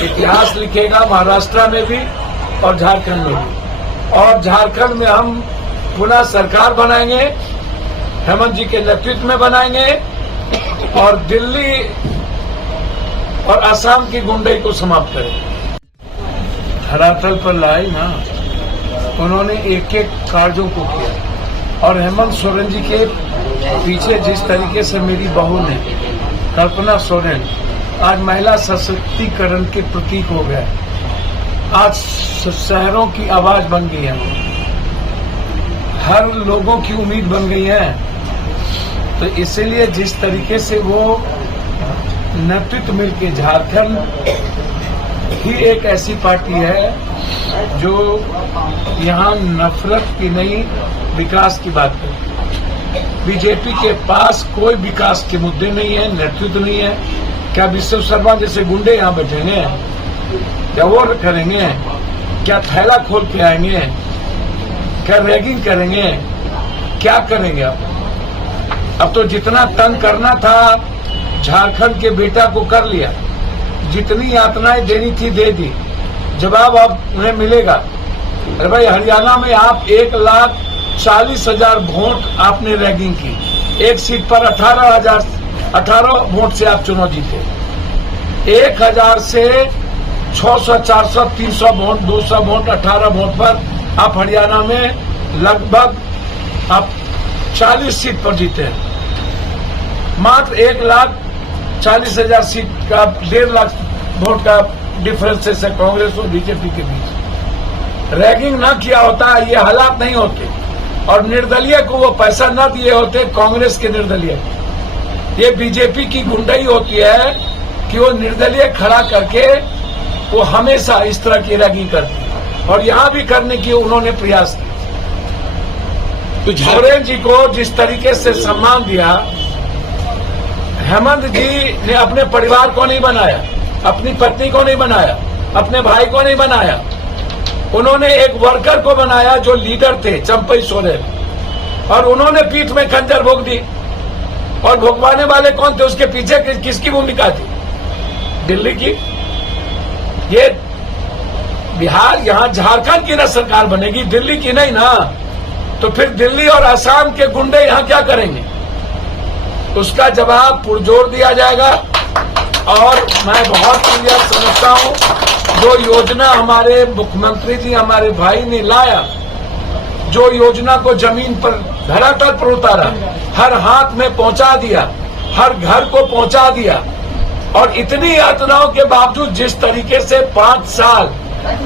इतिहास लिखेगा, महाराष्ट्र में भी और झारखंड में भी। और झारखंड में हम पुनः सरकार बनाएंगे, हेमंत जी के नेतृत्व में बनाएंगे, और दिल्ली और असम की गुंडई को समाप्त करेंगे। धरातल पर लाई ना, उन्होंने एक एक कार्यों को किया। और हेमंत सोरेन जी के पीछे जिस तरीके से मेरी बहू ने, कल्पना सोरेन, आज महिला सशक्तिकरण के प्रतीक हो गए, आज शहरों की आवाज बन गई है, हर लोगों की उम्मीद बन गई है। तो इसीलिए जिस तरीके से वो नेतृत्व मिलकर, झारखंड ही एक ऐसी पार्टी है जो यहाँ नफरत की नहीं, विकास की बात करती है। बीजेपी के पास कोई विकास के मुद्दे नहीं है, नेतृत्व नहीं है। क्या विश्व शर्मा जैसे गुंडे यहाँ बैठेंगे? क्या वो करेंगे? क्या थैला खोल के आएंगे? क्या रैगिंग करेंगे? क्या करेंगे? अब तो जितना तंग करना था झारखंड के बेटा को कर लिया, जितनी यातनाएं देनी थी दे दी, जवाब अब उन्हें मिलेगा। अरे भाई, हरियाणा में आप 1,40,000 वोट आपने रैगिंग की, एक सीट पर 18 वोट से आप चुनाव जीते। 1,000 से 600, 400, 300 वोट, 200 वोट, 18 वोट पर आप हरियाणा में लगभग आप 40 सीट पर जीते हैं। मात्र 1,40,000 सीट का 1.5 लाख वोट का डिफरेंस है कांग्रेस और बीजेपी के बीच। रैगिंग ना किया होता ये हालात नहीं होते, और निर्दलीय को वो पैसा न दिए होते, कांग्रेस के निर्दलीय। ये बीजेपी की गुंडई होती है कि वो निर्दलीय खड़ा करके वो हमेशा इस तरह की रैगिंग करती है, और यहां भी करने की उन्होंने प्रयास किया। तो सोरेन जी को जिस तरीके से सम्मान दिया, हेमंत जी ने अपने परिवार को नहीं बनाया, अपनी पत्नी को नहीं बनाया, अपने भाई को नहीं बनाया, उन्होंने एक वर्कर को बनाया जो लीडर थे, चंपई सोरेन, और उन्होंने पीठ में खंजर भोग दी। और भोगवाने वाले कौन थे? उसके पीछे किसकी भूमिका थी? दिल्ली की। ये बिहार, यहां झारखंड की ना सरकार बनेगी, दिल्ली की नहीं ना। तो फिर दिल्ली और असम के गुंडे यहां क्या करेंगे? उसका जवाब पुरजोर दिया जाएगा। और मैं बहुत क्लियर समझता हूं, जो योजना हमारे मुख्यमंत्री जी, हमारे भाई ने लाया, जो योजना को जमीन पर, धरातल पर उतारा, हर हाथ में पहुंचा दिया, हर घर को पहुंचा दिया, और इतनी यातनाओं के बावजूद जिस तरीके से 5 साल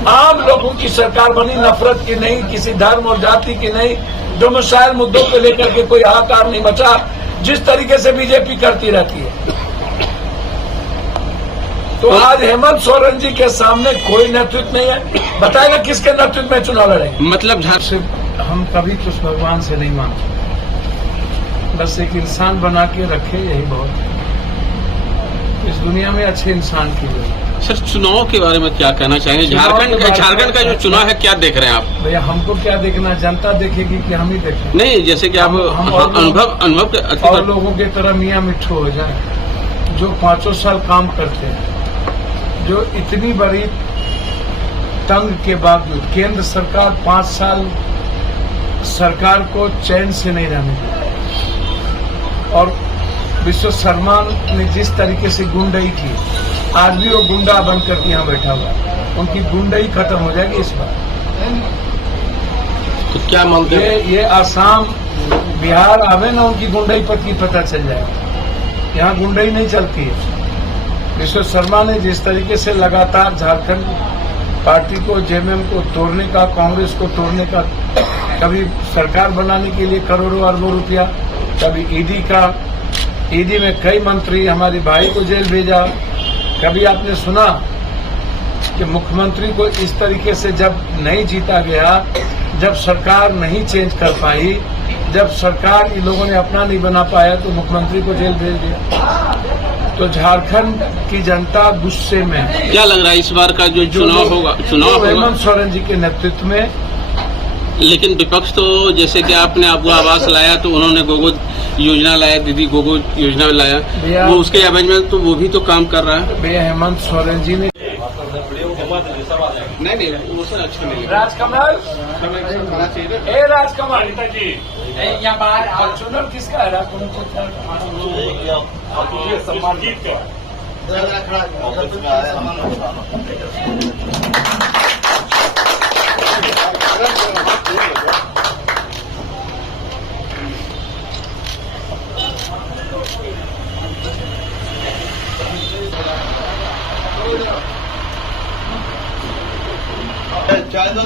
आम लोगों की सरकार बनी, नफरत की नहीं, किसी धर्म और जाति की नहीं, डोमिसाइल मुद्दों को लेकर के कोई हाहाकार नहीं मचा, जिस तरीके से बीजेपी करती रहती है। तो आज हेमंत सोरेन जी के सामने कोई नेतृत्व नहीं है। बताएगा किसके नेतृत्व में चुनाव लड़ेंगे? मतलब हम कभी कुछ भगवान से नहीं मांगते, बस एक इंसान बना के रखे, यही बहुत है। इस दुनिया में अच्छे इंसान की जरूरत। सर, चुनाव के बारे में क्या कहना चाहेंगे? झारखंड का जो चुनाव है, क्या देख रहे हैं आप? भैया, हमको क्या देखना, जनता देखेगी कि हम ही देखें? नहीं, जैसे कि आप अनुभव के और लोगों की तरह मियाँ मिट्ठू हो जाए, जो 5 साल काम करते हैं, जो इतनी बड़ी तंग के बावजूद केंद्र सरकार 5 साल सरकार को चैन से नहीं रहने दी, और विश्व शर्मा ने जिस तरीके से गुंडई की, आज भी वो गुंडा बनकर यहाँ बैठा हुआ, उनकी गुंडई खत्म हो जाएगी इस बार। तो क्या मानते हैं? ये आसाम, बिहार आवे ना, उनकी गुंडई पर की पता चल जाएगा। यहाँ गुंडई नहीं चलती है। विश्व शर्मा ने जिस तरीके से लगातार झारखंड पार्टी को, जेएमएम को तोड़ने का, कांग्रेस को तोड़ने का, कभी सरकार बनाने के लिए करोड़ों अरबों रुपया, कभी ईडी में कई मंत्री, हमारे भाई को जेल भेजा। कभी आपने सुना कि मुख्यमंत्री को इस तरीके से जब नहीं जीता गया, जब सरकार नहीं चेंज कर पाई, जब सरकार इन लोगों ने अपना नहीं बना पाया, तो मुख्यमंत्री को जेल भेज दिया। तो झारखंड की जनता गुस्से में है। क्या लग रहा है इस बार का जो चुनाव होगा, हेमंत सोरेन जी के नेतृत्व में लेकिन विपक्ष तो जैसे कि आपने आपको आवास लाया तो उन्होंने गोगो योजना लाया, दीदी गोगो योजना लाया, भैया, वो उसके एवज में तो वो भी तो काम कर रहा है। भैया हेमंत सोरेन जी ने नहीं वो सर अच्छा नहीं राजकमल ए राजकमल जी यहाँ बाहर फॉर्चूनर किसका है? राजकमल सम्मान जीत का चाय दो